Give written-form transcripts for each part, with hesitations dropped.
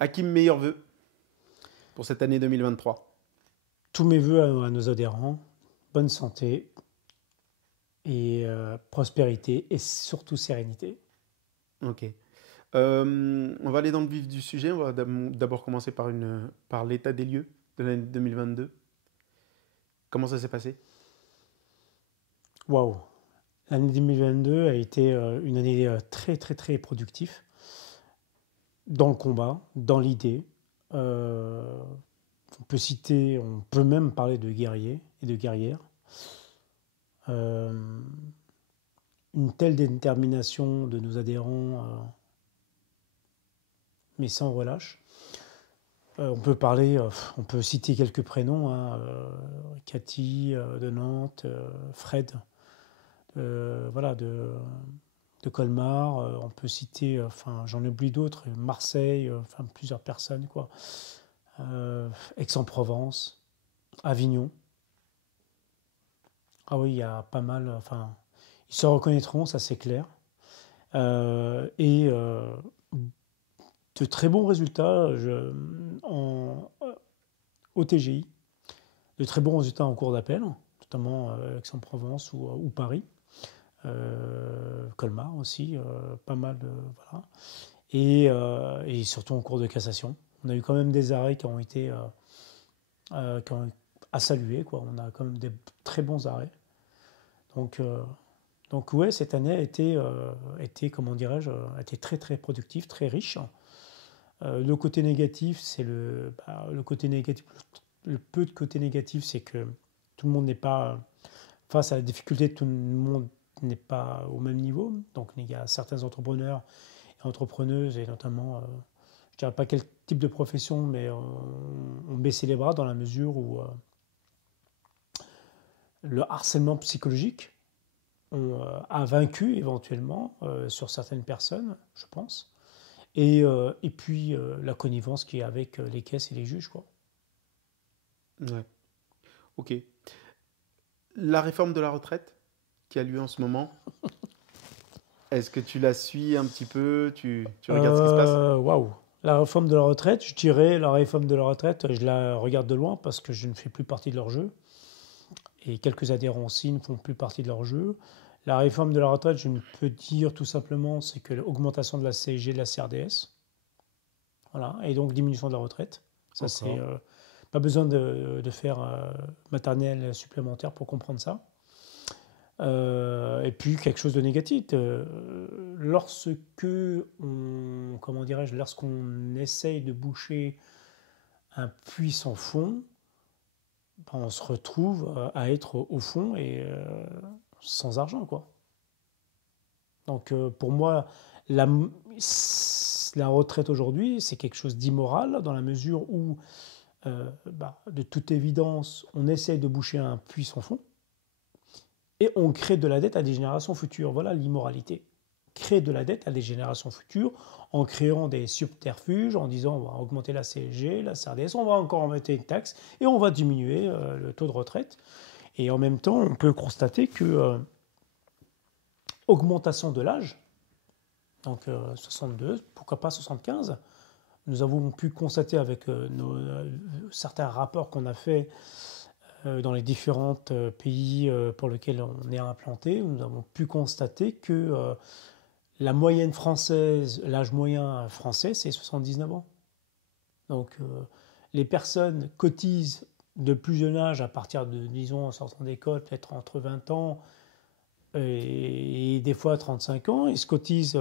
Hakim, meilleurs vœux pour cette année 2023. Tous mes voeux à nos adhérents, bonne santé et prospérité et surtout sérénité. Ok. On va aller dans le vif du sujet. On va d'abord commencer par l'état des lieux de l'année 2022. Comment ça s'est passé? Waouh! L'année 2022 a été une année très très très productive dans le combat, dans l'idée. Euh, on peut même parler de guerriers et de guerrières. Euh, une telle détermination de nos adhérents, mais sans relâche. On peut citer quelques prénoms, hein, Cathy de Nantes, Fred, voilà, de Colmar. On peut citer, enfin, j'en oublie d'autres, Marseille, enfin, plusieurs personnes, quoi. Aix-en-Provence, Avignon. Ah oui, il y a pas mal, enfin, ils se reconnaîtront, ça c'est clair. Et de très bons résultats au TGI, de très bons résultats en cours d'appel, notamment Aix-en-Provence ou Paris, Colmar aussi, pas mal de. Voilà. Et surtout en cours de cassation. On a eu quand même des arrêts qui ont été à saluer, quoi. On a quand même des très bons arrêts. Donc, euh, donc ouais, cette année a été comment dirais-je, a été très très productive, très riche. Le côté négatif, c'est le côté négatif. Le peu de côté négatif, c'est que tout le monde n'est pas face à la difficulté. Tout le monde n'est pas au même niveau. Donc il y a certains entrepreneurs et entrepreneuses, et notamment, je ne dirais pas quel type de profession, mais on baissé les bras dans la mesure où le harcèlement psychologique a vaincu éventuellement sur certaines personnes, je pense. Et puis la connivence qui est avec les caisses et les juges, quoi. Ouais. Ok. La réforme de la retraite qui a lieu en ce moment, est-ce que tu la suis un petit peu? Tu regardes ce qui se passe? Waouh! La réforme de la retraite, je dirais, la réforme de la retraite, je la regarde de loin parce que je ne fais plus partie de leur jeu. Et quelques adhérents aussi ne font plus partie de leur jeu. La réforme de la retraite, je ne peux dire tout simplement, c'est que l'augmentation de la CSG, de la CRDS, voilà, et donc diminution de la retraite. Ça, c'est Encore. pas besoin de faire maternelle supplémentaire pour comprendre ça. Et puis quelque chose de négatif. Comment dirais-je, lorsqu'on essaye de boucher un puits sans fond, ben, on se retrouve à être au fond et sans argent, quoi. Donc pour moi, la, la retraite aujourd'hui, c'est quelque chose d'immoral dans la mesure où, de toute évidence, on essaye de boucher un puits sans fond et on crée de la dette à des générations futures. Voilà l'immoralité. Créer de la dette à des générations futures en créant des subterfuges, en disant on va augmenter la CSG, la CRDS, on va encore en mettre une taxe et on va diminuer le taux de retraite. Et en même temps, on peut constater que augmentation de l'âge, donc 62, pourquoi pas 75. Nous avons pu constater avec certains rapports qu'on a fait dans les différents pays pour lesquels on est implanté, nous avons pu constater que la moyenne française, l'âge moyen français, c'est 79 ans. Donc les personnes cotisent de plus jeune âge à partir de, disons, en sortant d'école, peut-être entre 20 ans et des fois 35 ans. Ils se cotisent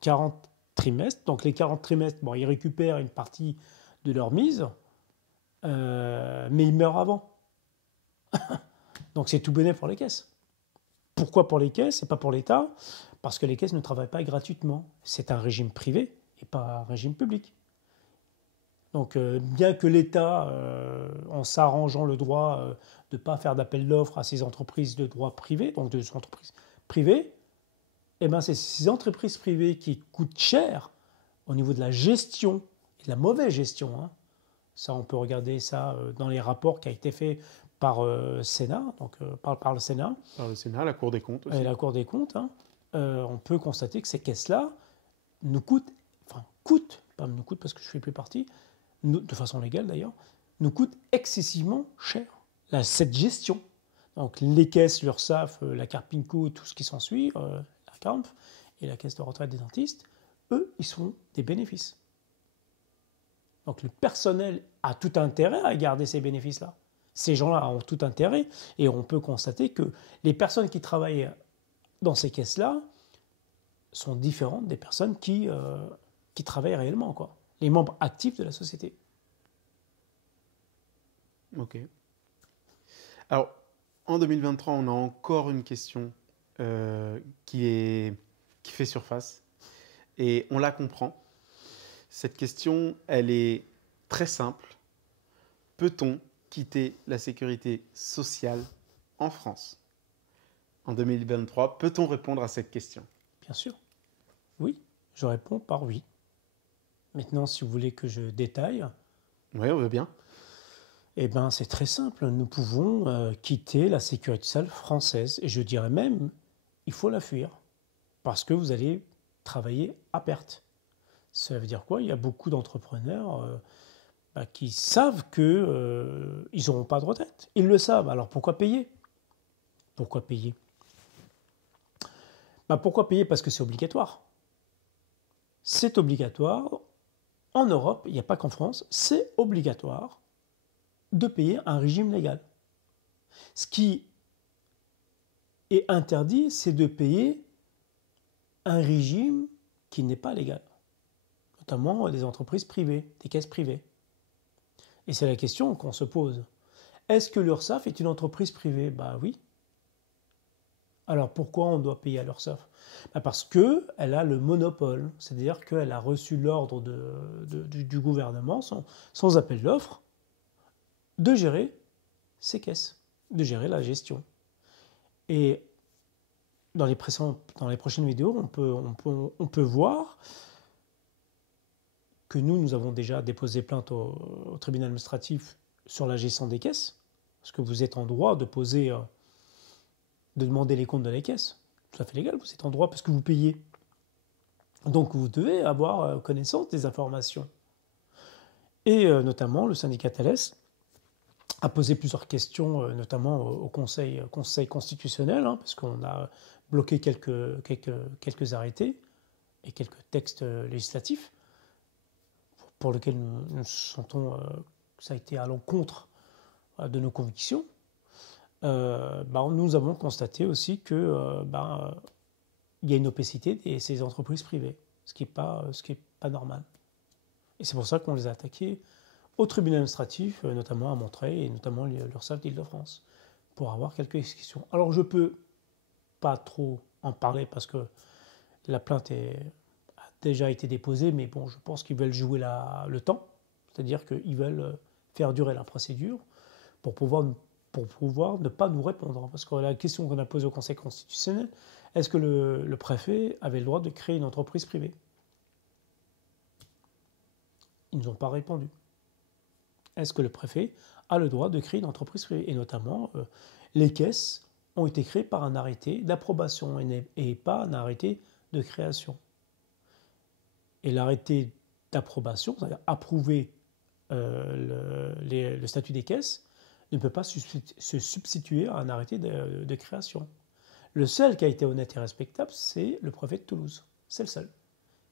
40 trimestres. Donc les 40 trimestres, bon, ils récupèrent une partie de leur mise, mais ils meurent avant. Donc c'est tout bénéf pour les caisses. Pourquoi pour les caisses et pas pour l'État? Parce que les caisses ne travaillent pas gratuitement. C'est un régime privé et pas un régime public. Donc bien que l'État, en s'arrangeant le droit de ne pas faire d'appel d'offres à ces entreprises de droit privé, donc de ces entreprises privées, eh ben c'est ces entreprises privées qui coûtent cher au niveau de la gestion et de la mauvaise gestion, hein. Ça, on peut regarder ça dans les rapports qui ont été faits par Sénat, donc par le Sénat Par le Sénat, la Cour des comptes et aussi. la Cour des comptes. Hein. On peut constater que ces caisses-là nous coûtent, enfin, coûtent pas nous coûte parce que je ne fais plus partie, de façon légale d'ailleurs, nous coûte excessivement cher. Là, cette gestion, donc les caisses, l'URSSAF, la Carpinco, tout ce qui s'ensuit, la CARMF et la caisse de retraite des dentistes, eux, ils sont des bénéfices. Donc le personnel a tout intérêt à garder ces bénéfices-là. Ces gens-là ont tout intérêt et on peut constater que les personnes qui travaillent dans ces caisses-là sont différentes des personnes qui travaillent réellement, quoi. Les membres actifs de la société. Ok. Alors, en 2023, on a encore une question qui fait surface et on la comprend. Cette question, elle est très simple. Peut-on quitter la sécurité sociale en France? En 2023, peut-on répondre à cette question? Bien sûr. Oui, je réponds par oui. Maintenant, si vous voulez que je détaille... Oui, on veut bien. Eh bien, c'est très simple. Nous pouvons quitter la sécurité sociale française. Et je dirais même, il faut la fuir. Parce que vous allez travailler à perte. Ça veut dire quoi? Il y a beaucoup d'entrepreneurs qui savent qu'ils n'auront pas de retraite. Ils le savent. Alors pourquoi payer? Pourquoi payer? Pourquoi payer? Parce que c'est obligatoire. C'est obligatoire. En Europe, il n'y a pas qu'en France, c'est obligatoire de payer un régime légal. Ce qui est interdit, c'est de payer un régime qui n'est pas légal, notamment des entreprises privées, des caisses privées. Et c'est la question qu'on se pose. Est-ce que l'URSSAF est une entreprise privée? Oui. Alors pourquoi on doit payer à l'URSSAF? Parce qu'elle a le monopole, c'est-à-dire qu'elle a reçu l'ordre du gouvernement, sans appel d'offres, de gérer ces caisses, de gérer la gestion. Et dans les prochaines vidéos, on peut voir que nous avons déjà déposé plainte au tribunal administratif sur la gestion des caisses, parce que vous êtes en droit de demander les comptes de la caisse. Tout à fait légal, vous êtes en droit parce que vous payez. Donc vous devez avoir connaissance des informations. Et notamment, le syndicat Thales a posé plusieurs questions, notamment au Conseil constitutionnel, parce qu'on a bloqué quelques arrêtés et quelques textes législatifs pour lesquels nous sentons que ça a été à l'encontre de nos convictions. Nous avons constaté aussi que il y a une opacité de ces entreprises privées, ce qui est pas normal. Et c'est pour ça qu'on les a attaqués au tribunal administratif, notamment à Montreuil et notamment l'URSSAF d'Île-de-France, pour avoir quelques questions. Alors je peux pas trop en parler parce que la plainte a déjà été déposée, mais bon, je pense qu'ils veulent jouer le temps, c'est-à-dire qu'ils veulent faire durer la procédure pour pouvoir ne pas nous répondre. Parce que la question qu'on a posée au Conseil constitutionnel, est-ce que le préfet avait le droit de créer une entreprise privée? Ils ne nous ont pas répondu. Est-ce que le préfet a le droit de créer une entreprise privée? Et notamment, les caisses ont été créées par un arrêté d'approbation et pas un arrêté de création. Et l'arrêté d'approbation, c'est-à-dire approuver le statut des caisses, ne peut pas se substituer à un arrêté de création. Le seul qui a été honnête et respectable, c'est le préfet de Toulouse. C'est le seul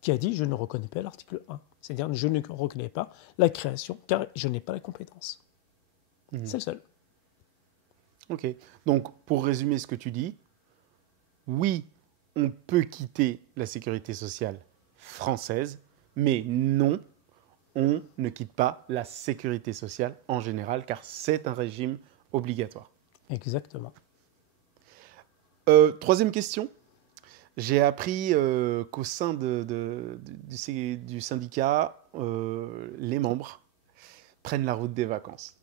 qui a dit « je ne reconnais pas l'article 1 ». C'est-à-dire « je ne reconnais pas la création car je n'ai pas la compétence ». C'est le seul. Ok. Donc, pour résumer ce que tu dis, oui, on peut quitter la sécurité sociale française, mais non, on ne quitte pas la sécurité sociale en général, car c'est un régime obligatoire. Exactement. Troisième question. J'ai appris qu'au sein du syndicat, les membres prennent la route des vacances.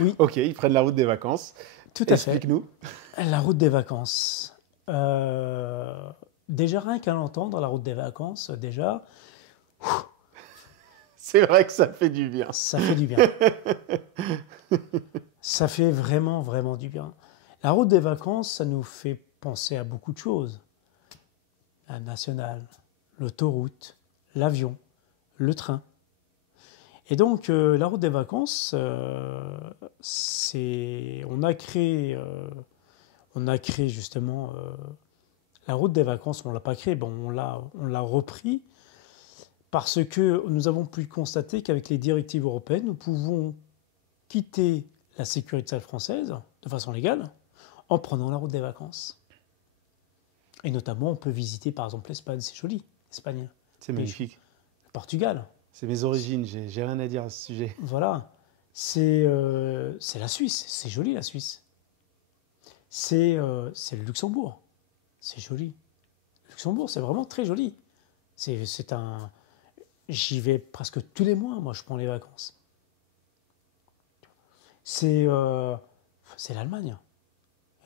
Oui. Ok, ils prennent la route des vacances. Tout à fait. Explique-nous. La route des vacances. Déjà, rien qu'à l'entendre, la route des vacances, déjà... C'est vrai que ça fait du bien. Ça fait du bien. Ça fait vraiment, vraiment du bien. La route des vacances, ça nous fait penser à beaucoup de choses. La nationale, l'autoroute, l'avion, le train. Et donc, la route des vacances, on a créé justement la route des vacances. On ne l'a pas créée, bon, on l'a repris parce que nous avons pu constater qu'avec les directives européennes, nous pouvons quitter la sécurité sociale française de façon légale en prenant la route des vacances. Et notamment, on peut visiter par exemple l'Espagne, c'est joli, l'Espagne. C'est magnifique. Le Portugal. C'est mes origines, j'ai rien à dire à ce sujet. Voilà. C'est la Suisse, c'est joli la Suisse. C'est le Luxembourg, c'est joli. Le Luxembourg, c'est vraiment très joli. J'y vais presque tous les mois, moi je prends les vacances. C'est l'Allemagne. Il y a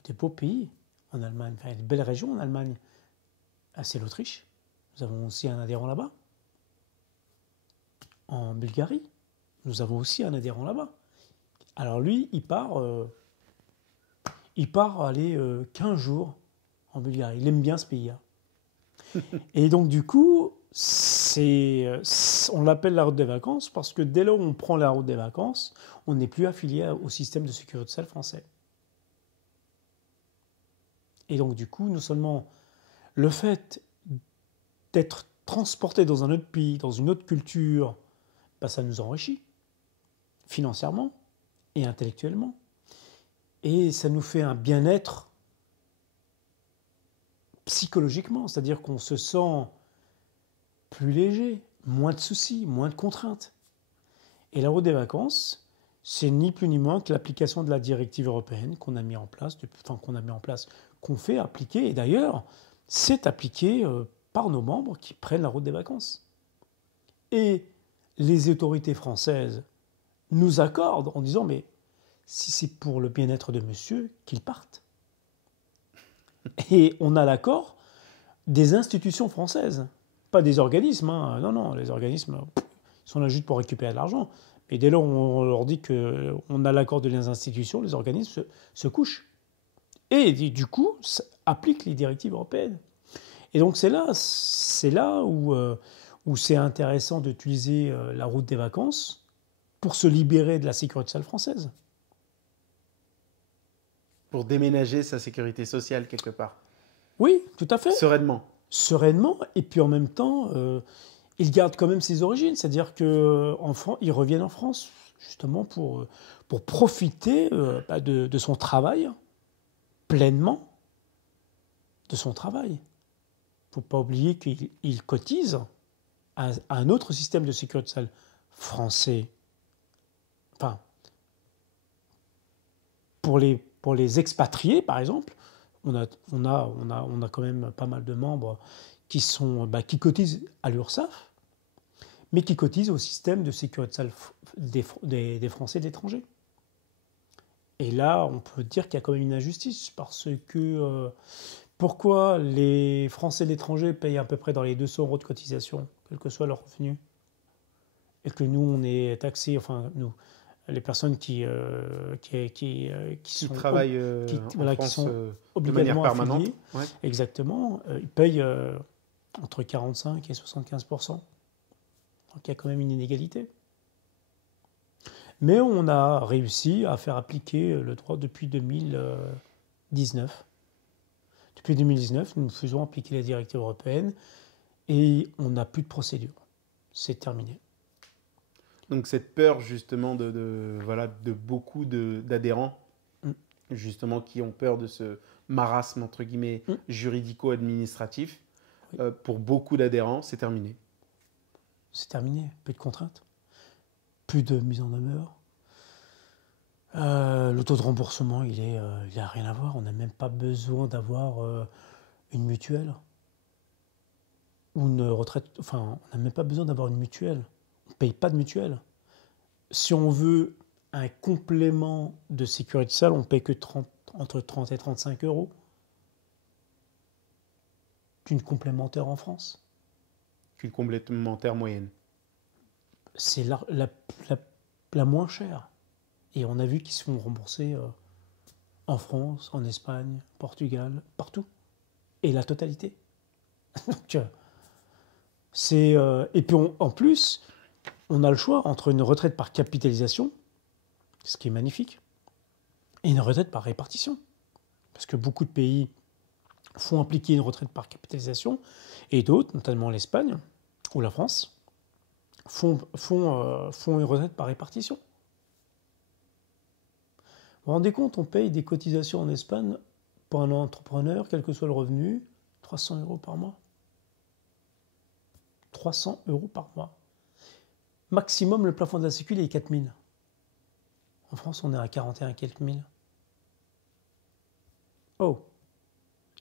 des beaux pays en Allemagne, enfin, il y a de belles régions en Allemagne. Ah, c'est l'Autriche. Nous avons aussi un adhérent là-bas. En Bulgarie, nous avons aussi un adhérent là-bas. Alors lui, il part aller 15 jours en Bulgarie. Il aime bien ce pays-là. Et donc du coup, on l'appelle la route des vacances parce que dès lors où on prend la route des vacances, on n'est plus affilié au système de sécurité sociale français. Et donc du coup, non seulement le fait d'être transporté dans un autre pays, dans une autre culture, ça nous enrichit financièrement et intellectuellement. Et ça nous fait un bien-être psychologiquement, c'est-à-dire qu'on se sent plus léger, moins de soucis, moins de contraintes. Et la route des vacances, c'est ni plus ni moins que l'application de la directive européenne qu'on a mis en place, qu'on fait appliquer. Et d'ailleurs, c'est appliqué par nos membres qui prennent la route des vacances. Et les autorités françaises nous accordent en disant « mais si c'est pour le bien-être de monsieur, qu'il parte ». Et on a l'accord des institutions françaises, pas des organismes. Hein. Non, les organismes ils sont là juste pour récupérer de l'argent. Mais dès lors où on leur dit qu'on a l'accord des institutions, les organismes se couchent. Et du coup, ça applique les directives européennes. Et donc c'est là où c'est intéressant d'utiliser la route des vacances pour se libérer de la sécurité sociale française. Pour déménager sa sécurité sociale quelque part. Oui, tout à fait. Sereinement. Sereinement, et puis en même temps, ils gardent quand même ses origines. C'est-à-dire qu'ils reviennent en France justement pour profiter de son travail, pleinement de son travail. Il ne faut pas oublier qu'ils cotisent à un autre système de sécurité sociale français. Enfin, pour les expatriés, par exemple, on a quand même pas mal de membres qui cotisent à l'URSSAF, mais qui cotisent au système de sécurité sociale des Français de l'étranger. Et là, on peut dire qu'il y a quand même une injustice, parce que pourquoi les Français de l'étranger payent à peu près dans les 200 € de cotisation, quel que soit leur revenu, et que nous, on est taxés, enfin, nous, les personnes qui travaillent en France, qui sont de manière obligatoirement permanente. affiliés, Ouais. exactement, ils payent entre 45 et 75%. Donc il y a quand même une inégalité. Mais on a réussi à faire appliquer le droit depuis 2019. Depuis 2019, nous faisons appliquer les directives européennes et on n'a plus de procédure. C'est terminé. Donc cette peur justement de beaucoup d'adhérents, justement, qui ont peur de ce marasme entre guillemets juridico-administratif, pour beaucoup d'adhérents, c'est terminé. C'est terminé, plus de contraintes, plus de mise en demeure. Le taux de remboursement, il n'a rien à voir. On n'a même pas besoin d'avoir une mutuelle ou une retraite. Enfin, on n'a même pas besoin d'avoir une mutuelle. On ne paye pas de mutuelle. Si on veut un complément de sécurité sociale, on ne paye que entre 30 et 35 € d'une complémentaire en France. Une complémentaire moyenne. C'est la moins chère. Et on a vu qu'ils se font rembourser en France, en Espagne, Portugal, partout. Et la totalité. Donc, Et puis en plus, on a le choix entre une retraite par capitalisation, ce qui est magnifique, et une retraite par répartition. Parce que beaucoup de pays font appliquer une retraite par capitalisation, et d'autres, notamment l'Espagne ou la France, font une retraite par répartition. Vous vous rendez compte, on paye des cotisations en Espagne pour un entrepreneur, quel que soit le revenu, 300 € par mois. 300 € par mois. Maximum, le plafond de la Sécu, il est 4 000. En France, on est à 41 quelques mille. Oh,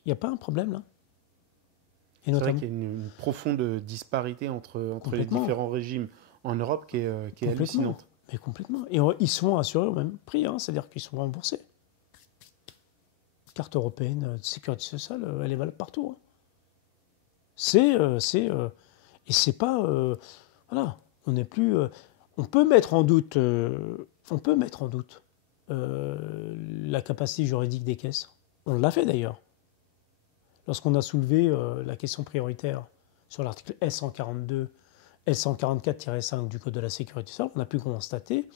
il n'y a pas un problème là? C'est vrai qu'il y a une profonde disparité entre les différents régimes en Europe qui est hallucinante. Mais complètement. Et ils sont assurés au même prix, hein, c'est-à-dire qu'ils sont remboursés. Carte européenne de sécurité sociale, elle est valable partout. Hein. Et c'est pas... voilà, on n'est plus... on peut mettre en doute, la capacité juridique des caisses. On l'a fait d'ailleurs. Lorsqu'on a soulevé la question prioritaire sur l'article S144-5 du Code de la sécurité sociale, on a pu constater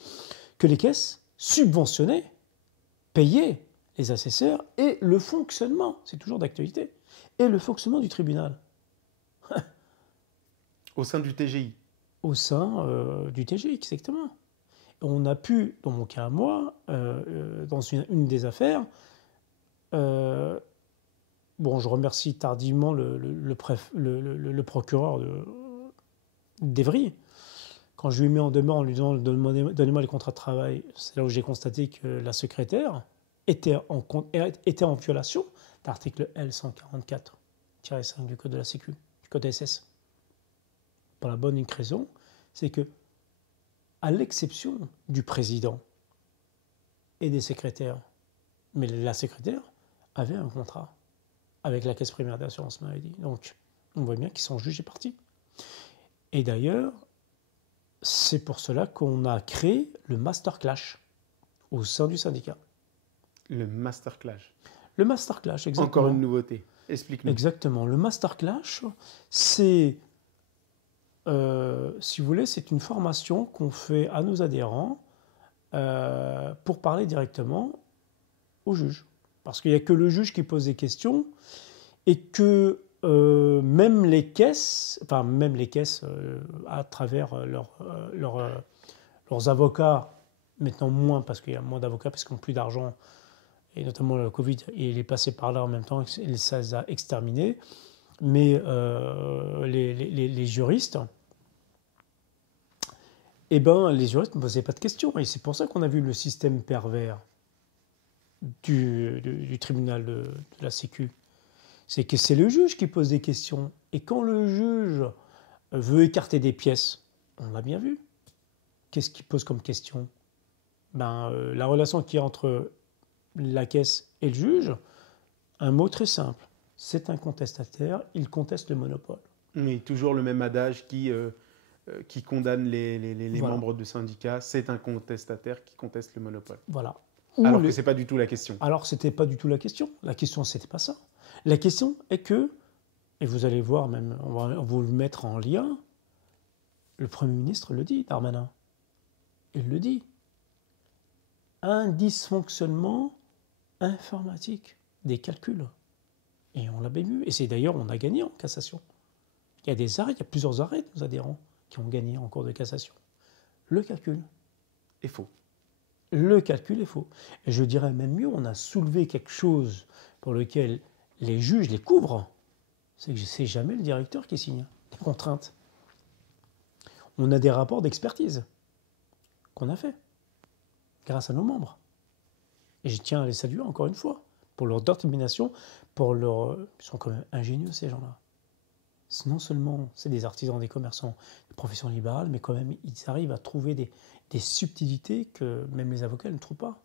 que les caisses subventionnaient, payaient les assesseurs et le fonctionnement, c'est toujours d'actualité, et le fonctionnement du tribunal. Au sein du TGI. Au sein du TGI, exactement. On a pu, dans mon cas à moi, dans une des affaires, je remercie tardivement le procureur d'Evry. Quand je lui ai mis en demeure en lui disant donnez-moi les contrats de travail, c'est là où j'ai constaté que la secrétaire était en violation de l'article L144-5 du Code de la Sécu, du Code SS. Pour la bonne et unique raison, c'est que, à l'exception du président et des secrétaires, mais la secrétaire avait un contrat avec la Caisse primaire d'assurance maladie. Donc, on voit bien qu'ils sont jugés partis. Et d'ailleurs, c'est pour cela qu'on a créé le Master Clash au sein du syndicat. Le Master Clash. Le Master Clash, exactement. Encore une nouveauté. Explique-nous. Exactement. Le Master Clash, c'est, si vous voulez, c'est une formation qu'on fait à nos adhérents pour parler directement au juge. Parce qu'il n'y a que le juge qui pose des questions et que même les caisses, à travers leurs avocats, maintenant moins parce qu'il y a moins d'avocats parce qu'ils n'ont plus d'argent, et notamment le Covid, il est passé par là en même temps, et ça les a exterminés. Mais les juristes, les juristes ne posaient pas de questions. Et c'est pour ça qu'on a vu le système pervers du tribunal de la Sécu. C'est que c'est le juge qui pose des questions. Et quand le juge veut écarter des pièces, on l'a bien vu. Qu'est-ce qu'il pose comme question? La relation qu'il y a entre la caisse et le juge, un mot très simple. C'est un contestataire, il conteste le monopole. Mais toujours le même adage qui condamne les Voilà. membres du syndicat, c'est un contestataire qui conteste le monopole. Voilà. Alors que ce n'est pas du tout la question. Alors, ce n'était pas du tout la question. La question, ce n'était pas ça. La question est que, et vous allez voir même, on va vous le mettre en lien, le Premier ministre le dit, Darmanin. Il le dit. Un dysfonctionnement informatique des calculs. Et on l'a bien vu. Et c'est d'ailleurs, on a gagné en cassation. Il y a des arrêts, il y a plusieurs arrêts de nos adhérents qui ont gagné en cours de cassation. Le calcul est faux. Le calcul est faux. Et je dirais même mieux, on a soulevé quelque chose pour lequel les juges les couvrent. C'est que c'est jamais le directeur qui signe les contraintes. On a des rapports d'expertise qu'on a fait grâce à nos membres. Et je tiens à les saluer encore une fois pour leur détermination, ils sont quand même ingénieux ces gens-là. Non seulement c'est des artisans, des commerçants, des professions libérales, mais quand même ils arrivent à trouver des subtilités que même les avocats ne trouvent pas.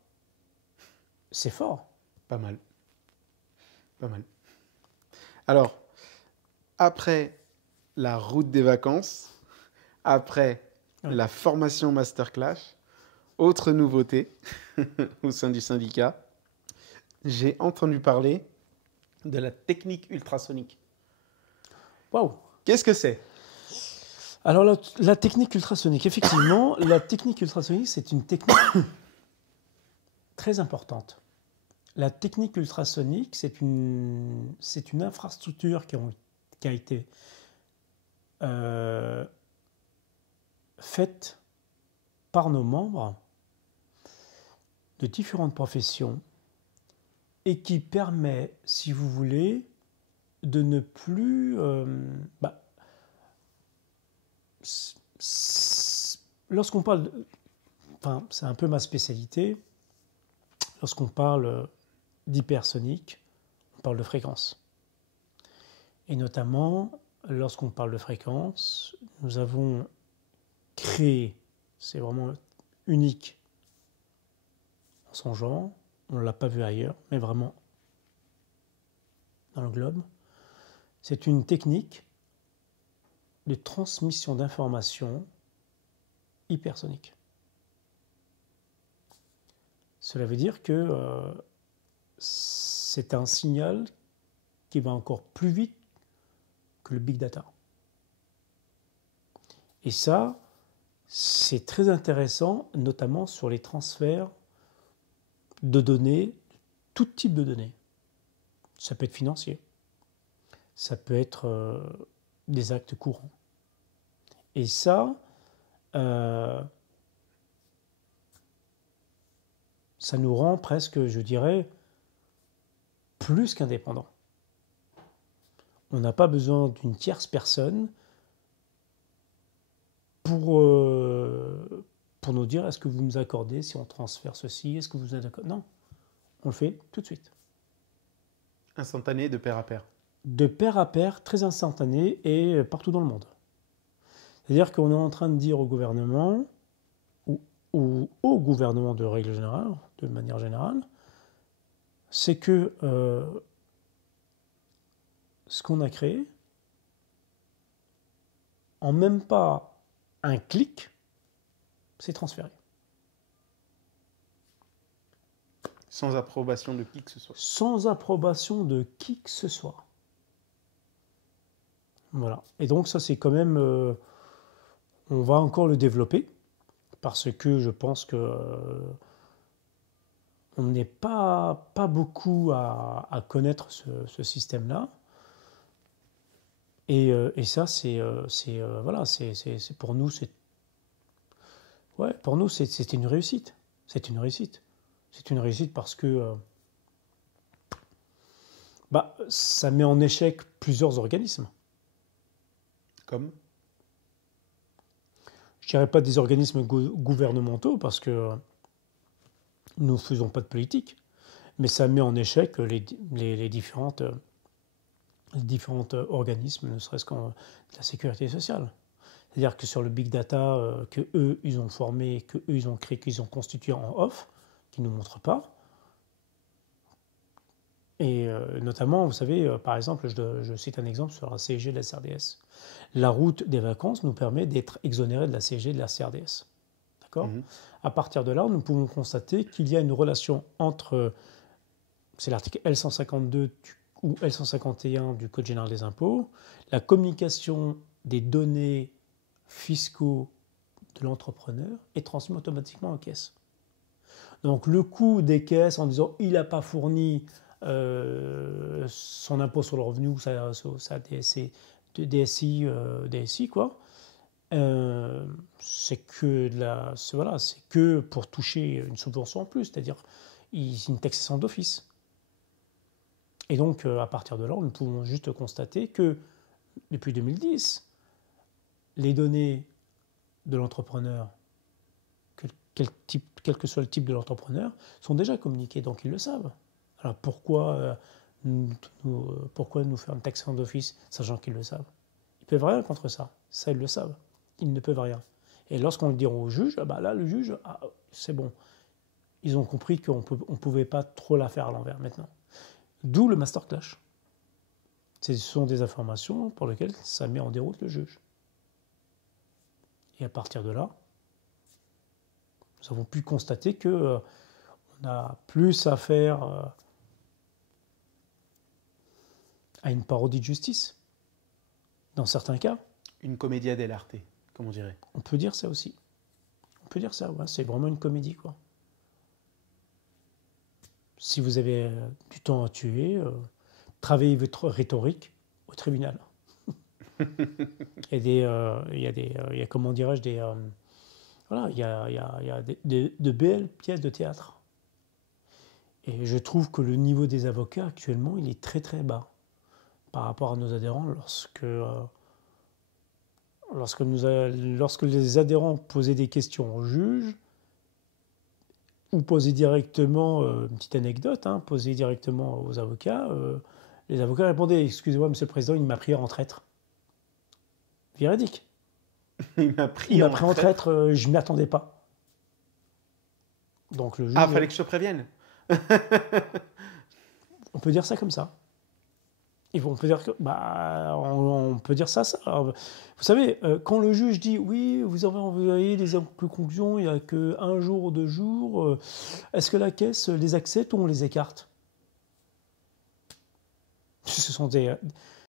C'est fort. Pas mal. Pas mal. Alors, après la route des vacances, après la formation Masterclass, autre nouveauté au sein du syndicat, j'ai entendu parler de la technique ultrasonique. Waouh! Qu'est-ce que c'est? Alors la technique ultrasonique, effectivement, la technique ultrasonique, c'est une technique très importante. La technique ultrasonique, c'est une infrastructure qui a été faite par nos membres de différentes professions et qui permet, si vous voulez, de ne plus... lorsqu'on parle... Enfin, c'est un peu ma spécialité. Lorsqu'on parle d'hypersonique, on parle de fréquence. Et notamment, lorsqu'on parle de fréquence, nous avons créé, c'est vraiment unique en son genre, on ne l'a pas vu ailleurs, mais vraiment dans le globe, c'est une technique de transmission d'informations hypersonique. Cela veut dire que c'est un signal qui va encore plus vite que le big data. Et ça, c'est très intéressant, notamment sur les transferts de données, tout type de données. Ça peut être financier, ça peut être des actes courants. Et ça, ça nous rend presque, je dirais, plus qu'indépendants. On n'a pas besoin d'une tierce personne pour nous dire est-ce que vous nous accordez si on transfère ceci, est-ce que vous êtes d'accord? Non, on le fait tout de suite. Instantané, de pair à pair. De pair à pair, très instantané et partout dans le monde. C'est-à-dire qu'on est en train de dire au gouvernement, ou au gouvernement de règle générale, de manière générale, c'est que ce qu'on a créé, en même pas un clic, c'est transféré. Sans approbation de qui que ce soit. Sans approbation de qui que ce soit. Voilà. Et donc ça, c'est quand même... on va encore le développer, parce que je pense que on n'est pas beaucoup à connaître ce système-là. Et ça, voilà, c'est pour nous, pour nous, c'est une réussite. C'est une réussite. C'est une réussite parce que ça met en échec plusieurs organismes. Comme? Je ne dirais pas des organismes gouvernementaux parce que nous ne faisons pas de politique, mais ça met en échec les différents organismes, ne serait-ce que la sécurité sociale. C'est-à-dire que sur le big data que eux ils ont formé, que eux ils ont créé, qu'ils ont constitué en off, qu'ils ne nous montrent pas. Et notamment, vous savez, par exemple, je cite un exemple sur la CSG de la CRDS. La route des vacances nous permet d'être exonérés de la CSG et de la CRDS. D'accord ? À partir de là, nous pouvons constater qu'il y a une relation entre, c'est l'article L152 ou L151 du Code général des impôts, la communication des données fiscaux de l'entrepreneur est transmis automatiquement aux caisses. Donc le coût des caisses en disant il n'a pas fourni son impôt sur le revenu ou sa DSI quoi, c'est que pour toucher une subvention en plus, c'est-à-dire une taxation d'office. Et donc à partir de là, nous pouvons juste constater que depuis 2010, les données de l'entrepreneur, quel que soit le type de l'entrepreneur, sont déjà communiquées, donc ils le savent. Alors pourquoi nous faire une taxation d'office, sachant qu'ils le savent? Ils ne peuvent rien contre ça. Ça, ils le savent. Ils ne peuvent rien. Et lorsqu'on le dira au juge, là, le juge, c'est bon. Ils ont compris qu'on ne pouvait pas trop la faire à l'envers maintenant. D'où le master clash. Ce sont des informations pour lesquelles ça met en déroute le juge. Et à partir de là, nous avons pu constater qu'on a plus affaire à une parodie de justice, dans certains cas. Une commedia dell'arte. comme on dirait. On peut dire ça aussi. On peut dire ça, ouais. C'est vraiment une comédie, quoi. Si vous avez du temps à tuer, travaillez votre rhétorique au tribunal. Il y a comment dirais-je, voilà, il y a de belles pièces de théâtre. Et je trouve que le niveau des avocats actuellement, il est très très bas par rapport à nos adhérents lorsque les adhérents posaient des questions au juge ou posaient directement, une petite anecdote, hein, posaient directement aux avocats, les avocats répondaient: excusez-moi, monsieur le président, il m'a pris en traître. Véridique. Il m'a pris en traître, je ne m'y attendais pas. Donc le juge. Ah, fallait que je te prévienne. On peut dire ça comme ça. On peut dire on peut dire ça. Alors, vous savez, quand le juge dit oui, vous avez envoyé les conclusions il n'y a qu'un jour ou 2 jours, est-ce que la caisse les accepte ou on les écarte? Ce sont